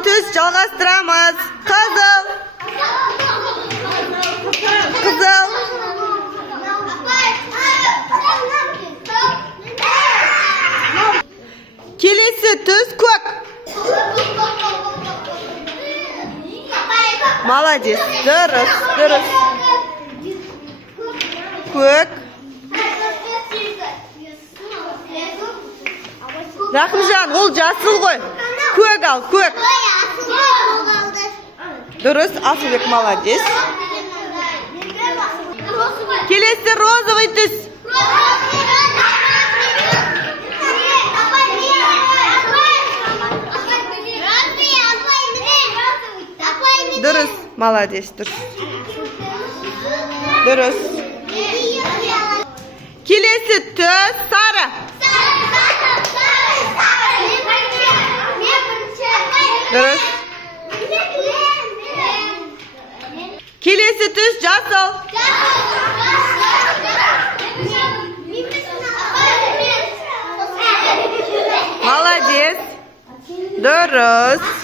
түс жалғастырамыз. Қызыл. Қызыл. Келесі түс көк. Молодец. Дұрыс, дұрыс. Көк. Рахымжан, ол жасыл ғой. Көк ал, көк. Дұрыс, Асылбек молодец. Келесі розовый түс. Дұрыс, молодец, дұрыс. Дұрыс. Келесі түс сары. Дұрыс. Келесі түс жасыл. Молодец. Дұрыс.